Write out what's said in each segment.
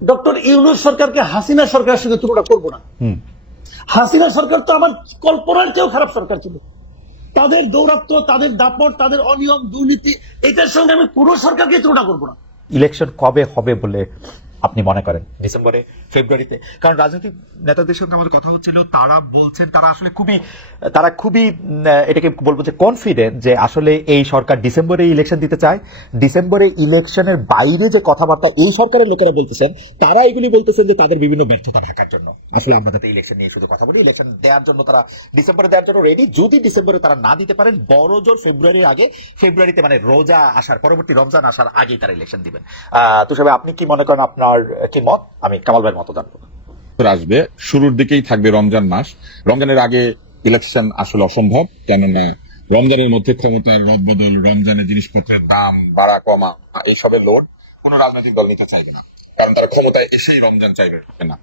Doctor Yunus সরকারকে হাসিনা সরকারের সঙ্গে তুলনা করবো না। হাসিনা সরকার তো আমার কল্পনার চেয়েও খারাপ সরকার ছিল। তাদের দৌরাত্ম্য, তাদের দাপট, তাদের অনিয়ম, দুর্নীতি, এটার সঙ্গে আমি পুরো সরকারকে তুলনা করবো না। ইলেকশন কবে হবে বলে আপনি মনে করেন? ডিসেম্বরে, ফেব্রুয়ারিতে? কারণ রাজনৈতিক নেতাদের সঙ্গে আমাদের কথা হচ্ছিল, তারা বলছেন তারা আসলে খুবই এটাকে বলবো যে কনফিডেন্ট যে আসলে এই সরকার ডিসেম্বরে ইলেকশন দিতে চায়। ডিসেম্বরে ইলেকশনের বাইরে যে কথাবার্তা এই সরকারের লোকেরা বলতেছেন, তারা এগুলি বলতেছেন যে তাদের বিভিন্ন ব্যর্থতা ঢাকার জন্য। আসলে আমরা যাতে ইলেকশন নিয়ে শুধু কথা বলি, ইলেকশন দেওয়ার জন্য তারা ডিসেম্বরে দেওয়ার জন্য রেডি। যদি ডিসেম্বরে তারা না দিতে পারেন, বড় জোর ফেব্রুয়ারির আগে, ফেব্রুয়ারিতে মানে রোজা আসার পরবর্তী, রমজান আসার আগেই তারা ইলেকশন দিবেন। তুষার, আপনি কি মনে করেন? আপনার কি মত? আমি কামাল ভাইয়ের মত জানবো। আসবে শুরুর দিকেই থাকবে রমজান মাস। রমজানের আগে ইলেকশন আসলে অসম্ভব, কেননা রমজানের মধ্যে ক্ষমতার রদবদল, রমজানের জিনিসপত্রের দাম বাড়া কমা, এইসবের লোড কোন রাজনৈতিক দল নিতে চাইবে না, কারণ তারা ক্ষমতায় এসেই রমজান চাইবে না।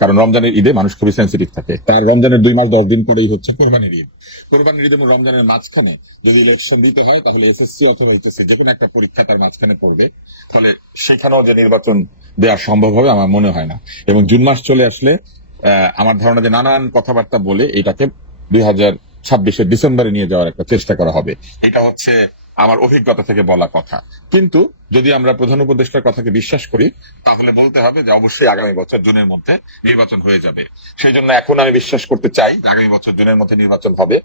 কারণ রমজানের ঈদে মানুষ খুবই সেন্সিটিভ থাকে। তার রমজানের 2 মাস 10 দিন পরেই হচ্ছে কোরবানির ঈদ। কোরবানির ঈদ এবং রমজানের মাঝখানে যদি ইলেকশন দিতে হয়, তাহলে এসএসসি অথবা এইচএসসি যে কোনো একটা পরীক্ষা তার মাঝখানে পড়বে। ফলে সেখানেও যে নির্বাচন দেওয়া সম্ভব হবে আমার মনে হয় না। এবং জুন মাস চলে আসলে আমার ধারণা যে নানান কথাবার্তা বলে এটাকে 2026-এর ডিসেম্বরে নিয়ে যাওয়ার একটা চেষ্টা করা হবে। এটা হচ্ছে আমার অভিজ্ঞতা থেকে বলা কথা। কিন্তু যদি আমরা প্রধান উপদেষ্টার কথাকে বিশ্বাস করি, তাহলে বলতে হবে যে অবশ্যই আগামী বছর জুনের মধ্যে নির্বাচন হয়ে যাবে। সেই জন্য এখন আমি বিশ্বাস করতে চাই যে আগামী বছর জুনের মধ্যে নির্বাচন হবে,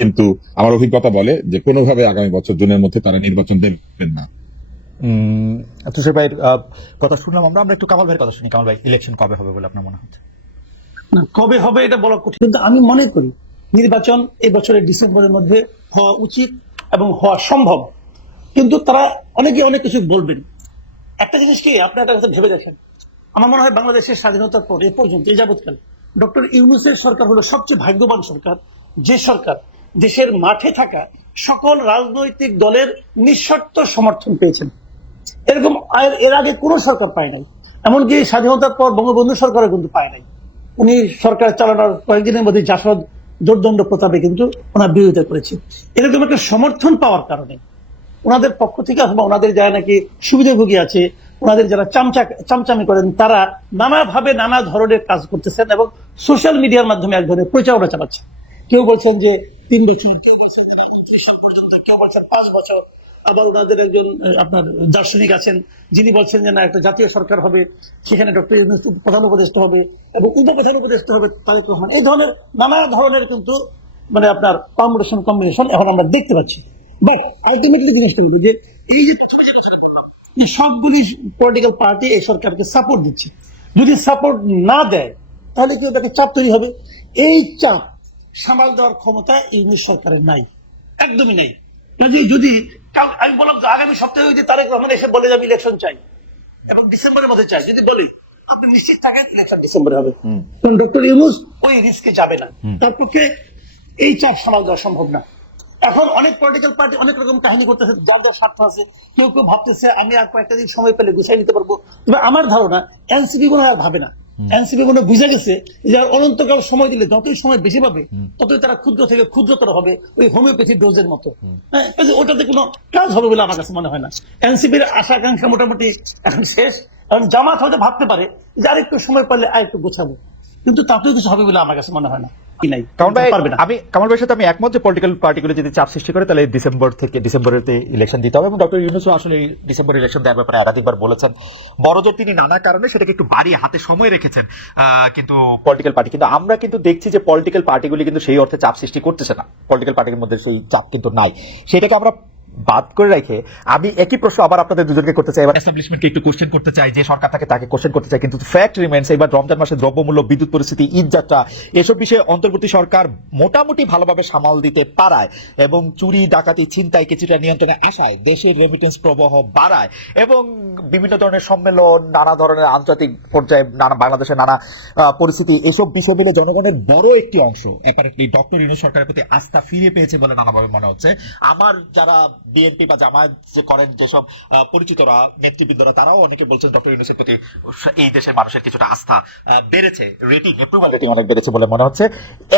কিন্তু আমার অভিজ্ঞতা বলে যে কোনোভাবে আগামী বছর জুনের মধ্যে তারা নির্বাচন দেবেন না। তুষার ভাইয়ের কথা শুনলাম, আমরা একটু কামাল ভাইয়ের কথা শুনি। কামাল ভাই, ইলেকশন কবে হবে বলে আপনার মনে হচ্ছে? কবে হবে এটা বলা কঠিন, কিন্তু আমি মনে করি নির্বাচন এই বছরের ডিসেম্বরের মধ্যে হওয়া উচিত এবং হওয়া সম্ভব। কিন্তু তারা অনেকে অনেক কিছু বলবেন। একটা জিনিস কি আপনার একটা কথা ভেবে দেখেন, আমার মনে হয় বাংলাদেশের স্বাধীনতার পর এ পর্যন্ত এই যাবৎকাল ডক্টর ইউনূসের সরকার হলো সবচেয়ে ভাগ্যবান সরকার, যে সরকার দেশের মাঠে থাকা সকল রাজনৈতিক দলের নিঃশর্ত সমর্থন পেয়েছেন। এরকম এর আগে কোন সরকার পায় নাই। এমনকি স্বাধীনতার পর বঙ্গবন্ধু সরকারও কিন্তু পায় নাই। উনি সরকার চালানোর কয়েকদিনের মধ্যে জাসদ জোরদণ্ড প্রতাপে কিন্তু ওনার বিরোধিতা করেছে। এরকম একটা সমর্থন পাওয়ার কারণে ওনাদের পক্ষ থেকে অথবা ওনাদের যারা নাকি সুবিধাভোগী আছে, ওনাদের যারা চামচামি করেন, তারা নানাভাবে নানা ধরনের কাজ করতেছেন এবং সোশ্যাল মিডিয়ার মাধ্যমে এক ধরনের প্রচারণা চালাচ্ছে। কেউ বলছেন যে 3 বছর, কেউ বলছেন 5 বছর। আবার ওনাদের একজন আপনার দার্শনিক আছেন যিনি বলছেন যে না, একটা জাতীয় সরকার হবে, সেখানে ডক্টর ইউনূস প্রধান উপদেষ্টা হবে এবং উপপ্রধান উপদেষ্টা হবে তারেক রহমান। এই ধরনের নানা ধরনের কিন্তু মানে আপনার কম্বিনেশন এখন আমরা দেখতে পাচ্ছি। বাট আলটিমেটলি জিনিসটা হলো যে এই যে সবগুলি পলিটিক্যাল পার্টি এই সরকারকে সাপোর্ট দিচ্ছে। যদি সাপোর্ট না দেয় তাহলে কি ওটাকে চাপ তৈরি হবে। এই চাপ সামাল দেওয়ার ক্ষমতা ইউনূস সরকারের নাই, একদমই নেই। যদি আমি বললাম আগামী সপ্তাহে যদি তারেক রহমান এসে বলে যাবে ইলেকশন চাই এবং ডিসেম্বরের মধ্যে চাই, যদি বলি, আপনি নিশ্চিত থাকেন ইলেকশন ডিসেম্বরে হবে। কারণ ডক্টর ইউনূস ওই রিস্কে যাবে না, তার পক্ষে এই চাপ সামাল দেওয়া সম্ভব না। এখন অনেক পলিটিক্যাল পার্টি অনেক রকম কাহিনী করতেছে, দল স্বার্থ আছে। কেউ কেউ ভাবতেছে আমি আর কয়েকটা দিন সময় পেলে গুছিয়ে নিতে পারবো। তবে আমার ধারণা এনসিপি মনে আর ভাবে না। এনসিপি মনে বুঝে গেছে যে অনন্তকাল সময় দিলে যতই সময় বেশি পাবে ততই তারা ক্ষুদ্র থেকে ক্ষুদ্রতর হবে, ওই হোমিওপ্যাথি ডোজের মতো। ওটাতে কোনো কাজ হবে বলে আমার কাছে মনে হয় না। এনসিপির আশা আকাঙ্ক্ষা মোটামুটি এখন শেষ। এখন জামাত হয়তো ভাবতে পারে যে আরেকটু সময় পারলে আরেকটু গোছাবো, কিন্তু তাতেও কিছু হবে বলে আমার কাছে মনে হয় না। আমি কামাল ভাইয়ের সাথে আমি একমত যে পলিটিক্যাল পার্টিগুলো যদি চাপ সৃষ্টি করে তাহলে ডিসেম্বরেতে ইলেকশন দিতে হবে। এবং ডক্টর ইউনূসও আসলে ডিসেম্বর ইলেকশন দেওয়ার ব্যাপারে একাধিকবার বলেছেন। বড়জোর তিনি নানা কারণে সেটাকে একটু বাড়িয়ে হাতে সময় রেখেছেন, কিন্তু পলিটিক্যাল পার্টি, কিন্তু আমরা কিন্তু দেখছি যে পলিটিক্যাল পার্টিগুলি কিন্তু সেই অর্থে চাপ সৃষ্টি করতেছে না। পলিটিক্যাল পার্টির মধ্যে সেই চাপ কিন্তু নাই। সেটাকে আমরা বাদ করে রেখে আমি একই প্রশ্ন আবার আপনাদের দুজনকে করতে চাই। এবার এস্টাবলিশমেন্টকে একটু কোশ্চেন করতে চাই, যে সরকার থাকে তাকে কোশ্চেন করতে চাই। কিন্তু ফ্যাক্ট রিমেন্স, এবার রমজান মাসে দ্রব্যমূল্য, বিদ্যুৎ পরিস্থিতি, ঈদ যাত্রা, এসব বিষয়ে অন্তর্বর্তী সরকার মোটামুটি ভালোভাবে সামাল দিতে পারায় এবং চুরি ডাকাতি ছিনতাই কিছুটা নিয়ন্ত্রণে আসায় দেশের রেমিটেন্স প্রবাহ বাড়ায় এবং বিভিন্ন ধরনের সম্মেলন, নানা ধরনের আন্তর্জাতিক পর্যায়ে বাংলাদেশের নানা পরিস্থিতি, এসব বিষয় মিলে জনগণের বড় একটি অংশ অ্যাপারেন্টলি ডক্টর ইউনূস সরকারের প্রতি আস্থা ফিরে পেয়েছে বলে নানাভাবে মনে হচ্ছে। আমার যারা বিএনপি বা জামায়াত যে করেন যেসব পরিচিতরা নেতৃবৃন্দরা তারাও অনেকে বলছেন ডক্টর ইউনূসের প্রতি এই দেশের মানুষের কিছুটা আস্থা বেড়েছে, রেটিং অ্যাপ্রুভাল রেটিং অনেক বেড়েছে বলে মনে হচ্ছে।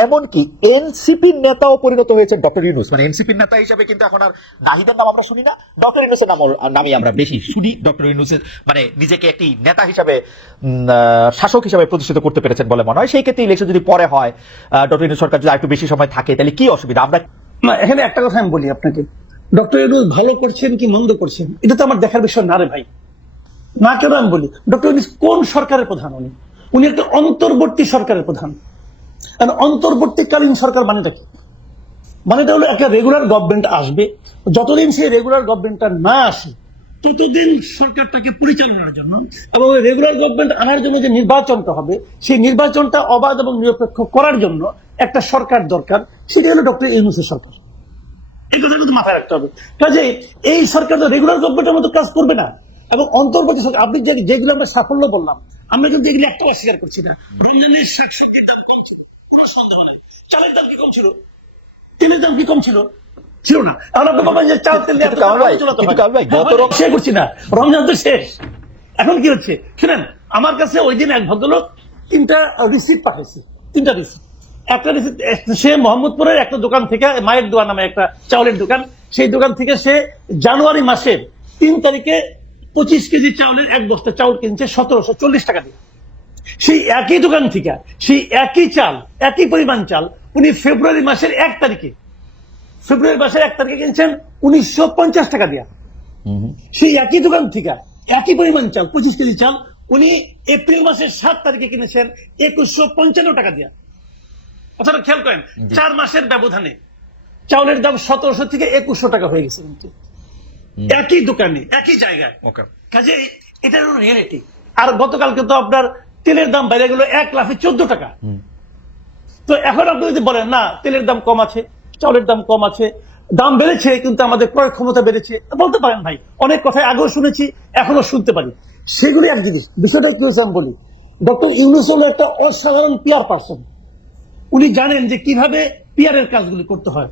এমনকি এনসিপির নেতাও পরিণত হয়েছেন ডক্টর ইউনূস, মানে এনসিপির নেতা হিসেবে কিন্তু এখন আর নাহিদের নাম আমরা শুনি না, ডক্টর ইউনূসের নামই আমরা বেশি শুনি। ডক্টর ইউনূসের মানে নিজেকে একটি নেতা হিসাবে শাসক হিসাবে প্রতিষ্ঠিত করতে পেরেছেন বলে মনে হয়। সেই ক্ষেত্রে ইলেকশন যদি পরে হয়, ডক্টর ইউনূস সরকার যদি একটু বেশি সময় থাকে, তাহলে কি অসুবিধা? আমরা না, এখানে একটা কথা আমি বলি আপনাকে, ডক্টর ইউনূস ভালো করছেন কি মন্দ করছেন এটা তো আমার দেখার বিষয় না রে ভাই। না কেন আমি বলি, ডক্টর ইউনূস কোন সরকারের প্রধান? উনি একটা অন্তর্বর্তী সরকারের প্রধান। অন্তর্বর্তীকালীন সরকার মানেটা কি? মানেটা হলো একটা রেগুলার গভর্নমেন্ট আসবে, যতদিন সেই রেগুলার গভর্নমেন্টটা না আসে ততদিন সরকারটাকে পরিচালনার জন্য এবং রেগুলার গভর্নমেন্ট আনার জন্য যে নির্বাচনটা হবে সেই নির্বাচনটা অবাধ এবং নিরপেক্ষ করার জন্য একটা সরকার দরকার, সেটা হলো ডক্টর ইউনূসের সরকার। এই কথা কিন্তু মাথায় রাখতে হবে। কাজে এই সরকার তো রেগুলার গভর্নমেন্টের মতো কাজ করবে না, এবং অন্তর্বর্তী সরকার আপনি যেগুলো আমরা সাফল্য বললাম, আমরা কিন্তু এগুলো একটা অস্বীকার করছি না। রমজানের শাকসবজির দাম কমছে, কোনো সন্দেহ নেই। চালের দাম কি কম ছিল? তেলের দাম কি কম ছিল? ছিল না। এখন আপনি বলবেন যে চাল তেল শেষ করছি না, রমজান তো শেষ, এখন কি হচ্ছে শুনেন। আমার কাছে ওই দিন এক ভদ্রলোক 3টা রিসিপ্ট পাঠিয়েছে, 3টা রিসিপ্ট। একটা রিসিপ্ট সে মোহাম্মদপুরের একটা দোকান থেকে, মায়ের দোয়া নামে একটা চাউলের দোকান, সেই দোকান থেকে সে জানুয়ারি মাসের 3 তারিখে 25 কেজি চাউলের এক বস্তা চাউল কিনছে 1740 টাকা দিয়ে। সেই একই দোকান থেকে সেই একই চাল, একই পরিমাণ চাল উনি ফেব্রুয়ারি মাসের 1 তারিখে কিনছেন 1950 টাকা দিয়া। সেই একই দোকান থেকে একই পরিমাণ চাল, 25 কেজি চাল, উনি এপ্রিল মাসের 7 তারিখে কিনেছেন 2155 টাকা দিয়া। কথাটা খেয়াল করেন, 4 মাসের ব্যবধানে চাউলের দাম 1700 থেকে 2100 টাকা হয়ে গেছে, কিন্তু একই দোকানে একই জায়গায়। কাজে এটা হলো রিয়েলিটি। আর গতকালকে তো আপনার তেলের দাম বাইরে গেল 1,14 টাকা। তো এখন আপনি যদি বলেন না তেলের দাম কম আছে, চাউলের দাম কম আছে, দাম বেড়েছে কিন্তু আমাদের ক্রয় ক্ষমতা বেড়েছে, বলতে পারেন ভাই, অনেক কথাই আগেও শুনেছি, এখনো শুনতে পারি, সেগুলি এক জিনিস। বিষয়টা কি হয়েছে আমি বলি, ডক্টর ইউনূস হলো একটা অসাধারণ পিআর পার্সন। উনি জানেন যে কিভাবে পিআর এর কাজগুলি করতে হয়।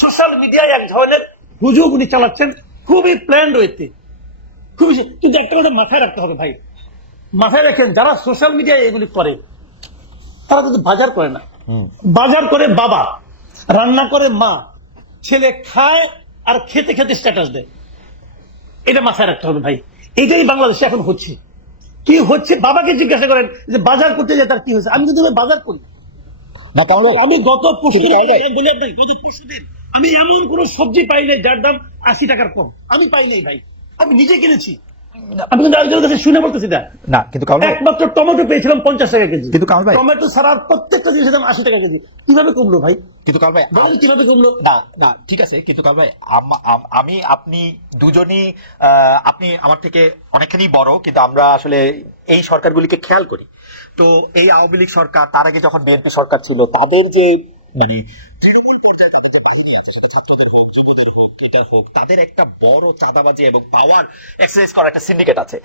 সোশ্যাল মিডিয়ায় এক ধরনের গুজব উনি চালাচ্ছেন খুবই প্ল্যান্ড ওয়েতে, খুবই। কিন্তু একটা কথা মাথায় রাখতে হবে ভাই, মাথায় রাখেন, যারা সোশ্যাল মিডিয়ায় এগুলি করে তারা কিন্তু বাজার করে না। বাজার করে বাবা, রান্না করে মা, ছেলে খায় আর খেতে খেতে স্ট্যাটাস দেয়। এটা মাথায় রাখতে হবে ভাই। এটাই বাংলাদেশে এখন হচ্ছে। কি হচ্ছে বাবাকে জিজ্ঞাসা করেন যে বাজার করতে যায় তার কি হয়েছে। আমি কিন্তু বাজার করি না, আমি গত পরশুদিন আমি এমন কোন সবজি পাই নাই যার দাম 80 টাকার কম, আমি পাই নাই ভাই, আমি নিজে কিনেছি। আমি কিন্তু আরেকজনের কাছে শুনে বলতেছি না, কিন্তু একমাত্র টমেটো পেয়েছিলাম 50 টাকা কেজি, কিন্তু টমেটো ছাড়া প্রত্যেকটা জিনিসের দাম 80 টাকা কেজি। কিভাবে কমলো ভাই? কিন্তু কাল ভাই কিভাবে কমলো? না ঠিক আছে, কিন্তু কাল ভাই আমি আপনি দুজনই আপনি আমার থেকে অনেকখানি বড়, কিন্তু আমরা আসলে এই সরকারগুলিকে খেয়াল করি। তো এই আওয়ামী লীগ সরকার, তার আগে যখন বিএনপি সরকার ছিল, তাদের যে মানে তাদের একটা বড় চাঁদাবাজি এবং পাওয়ার এক্সারসাইজ করা একটা সিন্ডিকেট আছে।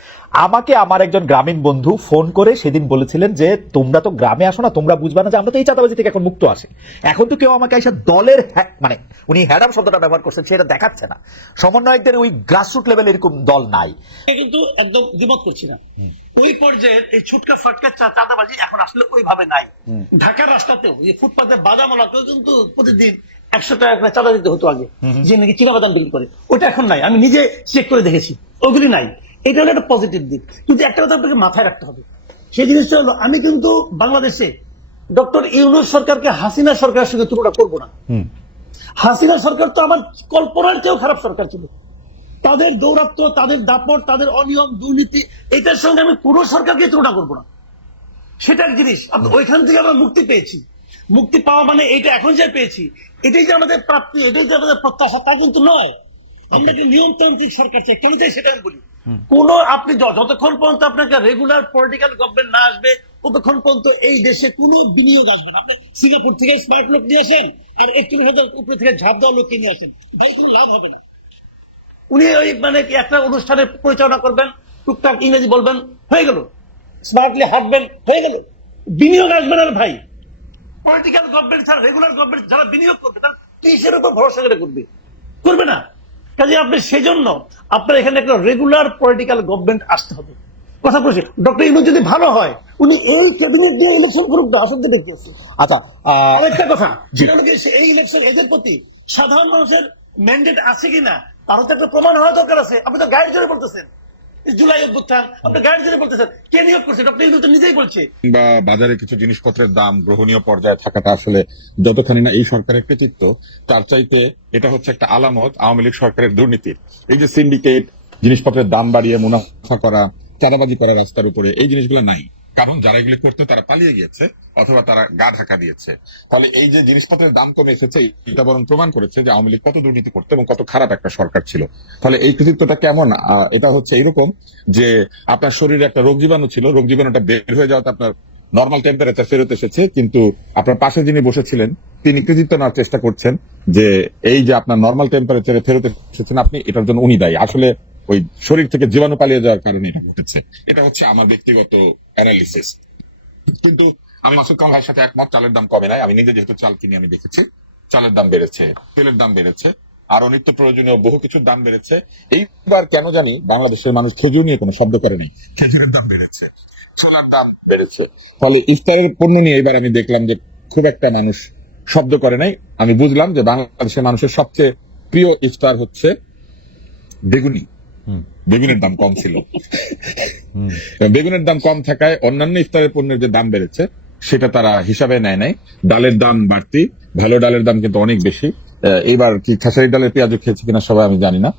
আমাকে আমার একজন গ্রামীণ বন্ধু ফোন করে সেদিন বলেছিলেন যে তোমরা তো গ্রামে আসো না, তোমরা বুঝবা না যে আমরা তো এই চাঁদাবাজি থেকে এখন মুক্ত আছি। এখন তো কেউ আমাকে এসে দলের মানে উনি হ্যাডাম শব্দটা ব্যবহার করছেন, সেটা দেখাচ্ছে না। সমন্বয়কদের ওই গ্রাসরুট লেভেল এরকম দল নাই, কিন্তু একদম দ্বিমত করছি না। ওই পর্যায়ে এই ছুটকা ফাটকা চাঁদাবাজি এখন আসলে ওইভাবে নাই। ঢাকার রাস্তাতেও এই ফুটপাতে বাদামওয়ালাকেও কিন্তু প্রতিদিন 100 টাকা করে চাঁদা দিতে হতো আগে, যে নাকি চিনাবাদাম বিক্রি করে। ওটা এখন নাই, আমি নিজে চেক করে দেখেছি, ওগুলি নাই। এটা হলো একটা পজিটিভ দিক। কিন্তু একটা কথা আপনাকে মাথায় রাখতে হবে, সেই জিনিসটা হলো আমি কিন্তু বাংলাদেশে ডক্টর ইউনূস সরকারকে হাসিনা সরকারের সঙ্গে তুলনা করবো না। হাসিনা সরকার তো আমার কল্পনার চেয়েও খারাপ সরকার ছিল। তাদের দৌরাত্ম্য, তাদের দাপট, তাদের অনিয়ম, দুর্নীতি, এটার সঙ্গে আমি পুরো সরকারকে তুলনা করবো না। সেটার জিনিস ওইখান থেকে আমরা মুক্তি পেয়েছি। মুক্তি পাওয়া মানে এইটা এখন যে পেয়েছি, এটাই যে আমাদের প্রাপ্তি, এটাই যে আমাদের প্রত্যাশা, তা কিন্তু নয়। আমরা যে নিয়মতান্ত্রিক সরকার চাই, কেন চাই সেটা আমি বলি। কোন আপনি যতক্ষণ পর্যন্ত আপনাকে রেগুলার পলিটিক্যাল গভর্নমেন্ট না আসবে, ততক্ষণ পর্যন্ত এই দেশে কোনো বিনিয়োগ আসবে না। আপনি সিঙ্গাপুর থেকে স্মার্ট লোক নিয়ে আসেন আর 41,000 উপরে থেকে ঝাঁপ দেওয়া লোককে নিয়ে আসেন, ভাই কোনো লাভ হবে না। উনি ওই মানে একটা অনুষ্ঠানে পরিচালনা করবেন, টুকটাক ইংরেজি বলবেন, হয়ে গেল। স্মার্টলি হাঁটবেন, হয়ে গেল। বিনিয়োগ আসবে না ভাই। পলিটিক্যাল গভর্নমেন্ট ছাড়া রেগুলার গভর্নমেন্ট যারা বিনিয়োগ করবে তারা কিসের উপর ভরসা করে করবে না। কাজে আপনি সেই জন্য আপনার এখানে একটা রেগুলার পলিটিক্যাল গভর্নমেন্ট আসতে হবে। কথা বলছি, ডক্টর ইউনূস যদি ভালো হয় উনি এই ক্যাবিনেট দিয়ে ইলেকশন করুক না, আসলে দেখি আছে। আচ্ছা, আরেকটা কথা, সেটা হলো কি, এই ইলেকশন এদের প্রতি সাধারণ মানুষের ম্যান্ডেট আছে কিনা তারও তো একটা প্রমাণ হওয়া দরকার আছে। আপনি তো গাইড জোরে বলতেছেন জুলাই অভ্যুত্থান, আপনি গাইড জোরে বলতেছেন, কে নিয়োগ করছে? ডক্টর ইউনূস তো নিজেই বলছে। বা বাজারে কিছু জিনিসপত্রের দাম গ্রহণীয় পর্যায়ে থাকাটা আসলে যতখানি না এই সরকারের কৃতিত্ব, তার চাইতে এটা হচ্ছে একটা আলামত আওয়ামী লীগ সরকারের দুর্নীতির। এই যে সিন্ডিকেট, জিনিসপত্রের দাম বাড়িয়ে মুনাফা করা, চাঁদাবাজি করা রাস্তার উপরে, এই জিনিসগুলো নাই। কারণ যারা এগুলো করতে তারা পালিয়ে গিয়েছে অথবা তারা গা ঢাকা দিয়েছে। তাহলে এই যে জিনিসপত্রের দাম কমে এসেছে, এটা বরং প্রমাণ করেছে যে আওয়ামী লীগ কত দুর্নীতি করতো এবং কত খারাপ একটা সরকার ছিল। তাহলে এই কৃতিত্বটা কেমন? এটা হচ্ছে এরকম যে আপনার শরীরে একটা রোগ জীবাণু ছিল, রোগ জীবাণুটা বের হয়ে যাওয়াতে আপনার নর্মাল টেম্পারেচার ফেরত এসেছে, কিন্তু আপনার পাশে যিনি বসেছিলেন তিনি কৃতিত্ব নেওয়ার চেষ্টা করছেন যে এই যে আপনার নর্মাল টেম্পারেচারে ফেরত এসেছেন আপনি, এটার জন্য উনি দায়ী। আসলে ওই শরীর থেকে জীবাণু পালিয়ে যাওয়ার কারণে এটা ঘটেছে। এটা হচ্ছে আমার ব্যক্তিগত অ্যানালিসিস। কিন্তু আমি মাসুদ কামাল ভাইয়ের সাথে একমত, চালের দাম কমে নাই। আমি নিজে যেহেতু চাল কিনে আমি দেখেছি, চালের দাম বেড়েছে, তেলের দাম বেড়েছে, আরো নিত্য প্রয়োজনীয় বহু কিছুর দাম বেড়েছে। এইবার কেন জানি বাংলাদেশের মানুষ খেজুর নিয়ে কোনো শব্দ করেনি, খেজুরের দাম বেড়েছে, ছোলার দাম বেড়েছে। ফলে ইফতারের পণ্য নিয়ে এবার আমি দেখলাম যে খুব একটা মানুষ শব্দ করে নাই। আমি বুঝলাম যে বাংলাদেশের মানুষের সবচেয়ে প্রিয় ইফতার হচ্ছে বেগুনি। বেগুনের দাম কম ছিল। বেগুনের দাম কম থাকায় অন্যান্য ইফতারের পণ্যের যে দাম বেড়েছে সেটা তারা হিসাবে নেয় নাই। ডালের দাম বাড়তি, ভালো ডালের দাম কিন্তু অনেক বেশি। এবার কি খেসারি ডালের পেঁয়াজও খেয়েছে কিনা সবাই আমি জানি না।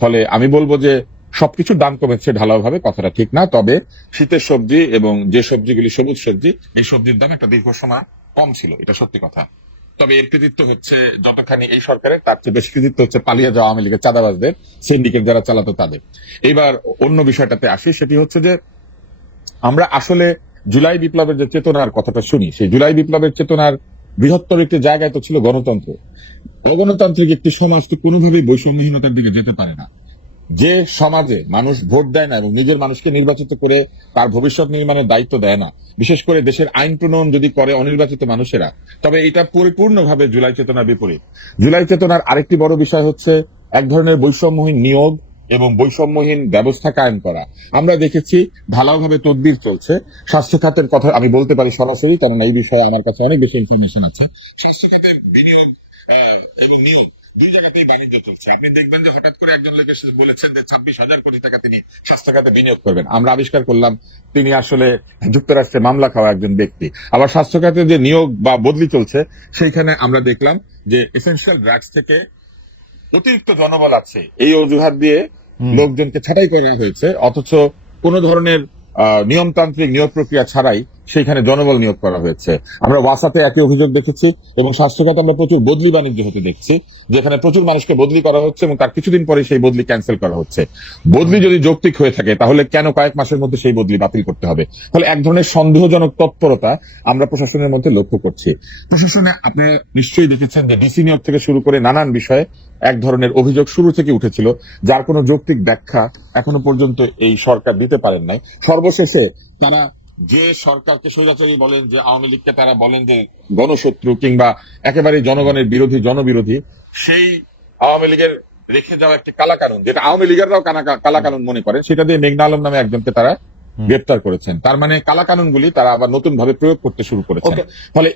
ফলে আমি বলবো যে সবকিছুর দাম কমেছে ঢালাও ভাবে, কথাটা ঠিক না। তবে শীতের সবজি এবং যে সবজিগুলি সবুজ সবজি, এই সবজির দাম একটা দীর্ঘ সময় কম ছিল, এটা সত্যি কথা। তবে এর কৃতিত্ব হচ্ছে যতখানি এই সরকারের, তার চেয়ে বেশি কৃতিত্ব হচ্ছে পালিয়ে যাওয়া আওয়ামী লীগের চাঁদাবাজদের, সিন্ডিকেট যারা চালাতো তাদের। এবার অন্য বিষয়টাতে আসি, সেটি হচ্ছে যে আমরা আসলে জুলাই বিপ্লবের যে চেতনার কথাটা শুনি, সেই জুলাই বিপ্লবের চেতনার বৃহত্তর একটি জায়গায় তো ছিল গণতন্ত্র। অগণতান্ত্রিক একটি সমাজ তো কোনোভাবেই বৈষম্যহীনতার দিকে যেতে পারে না। যে সমাজে মানুষ ভোট দেয় না এবং নিজের মানুষকে নির্বাচিত করে তার ভবিষ্যৎ নির্মাণের দায়িত্ব দেয় না, বিশেষ করে দেশের আইন প্রণয়ন যদি করে অনির্বাচিত মানুষেরা, তবে এটা পরিপূর্ণভাবে জুলাই চেতনার বিপরীত। জুলাই চেতনার আরেকটি বড় বিষয় হচ্ছে এক ধরনের বৈষম্যহীন নিয়োগ এবং বৈষম্যহীন ব্যবস্থা কায়েম করা। আমরা দেখেছি ঢালাওভাবে তদবির চলছে। স্বাস্থ্য খাতের কথা আমি বলতে পারি সরাসরি, কারণ এই বিষয়ে আমার কাছে অনেক বেশি ইনফরমেশন আছে। স্বাস্থ্য খাতে বিনিয়োগ এবং নিয়োগ দুই জায়গাতেই বাণিজ্য চলছে। আপনি দেখবেন যে হঠাৎ করে একজন লোক এসে বলেছেন যে 26,000 কোটি টাকা তিনি স্বাস্থ্য খাতে বিনিয়োগ করবেন। আমরা আবিষ্কার করলাম তিনি আসলে যুক্তরাষ্ট্রে মামলা খাওয়া একজন ব্যক্তি। আবার স্বাস্থ্য খাতে যে নিয়োগ বা বদলি চলছে, সেইখানে আমরা দেখলাম যে এসেনশিয়াল ড্রাগস থেকে অতিরিক্ত জনবল আছে এই অজুহাত দিয়ে লোকজনকে ছাঁটাই করা হয়েছে, অথচ কোন ধরনের নিয়মতান্ত্রিক নিয়োগ প্রক্রিয়া ছাড়াই সেখানে জনবল নিয়োগ করা হয়েছে। আমরা ওয়াসাতে একই অভিযোগ দেখেছি এবং স্বাস্থ্যখাতে আমরা প্রচুর বদলি বাণিজ্য হতে দেখছি, যেখানে প্রচুর মানুষকে বদলি করা হচ্ছে এবং তার কিছুদিন পরে সেই বদলি ক্যান্সেল করা হচ্ছে। বদলি যদি যৌক্তিক হয়ে থাকে তাহলে কেন কয়েক মাসের মধ্যে সেই বদলি বাতিল করতে হবে? ফলে এক ধরনের সন্দেহজনক তৎপরতা আমরা প্রশাসনের মধ্যে লক্ষ্য করছি। প্রশাসনে আপনি নিশ্চয়ই দেখেছেন যে ডিসি নিয়োগ থেকে শুরু করে নানান বিষয়ে এক ধরনের অভিযোগ শুরু থেকে উঠেছিল, যার কোনো যৌক্তিক ব্যাখ্যা এখনো পর্যন্ত এই সরকার দিতে পারেন নাই। সর্বশেষে তারা যে সরকারকে স্বৈরাচারী বলেন, যে আওয়ামী লীগকে তারা বলেন যে গণশত্রু কিংবা একেবারে জনগণের বিরোধী, জনবিরোধী, সেই আওয়ামী লীগের রেখে যাওয়া একটি কালাকানুন, যেটা আওয়ামী লীগেররাও কালাকানুন মনে করেন, সেটা দিয়ে মেঘনা আলম নামে একজনকে তারা গ্রেপ্তার করেছেন। তার মানে কালাকানুনগুলি তারা আবার নতুন ভাবে প্রয়োগ করতে শুরু করেছেন। ফলে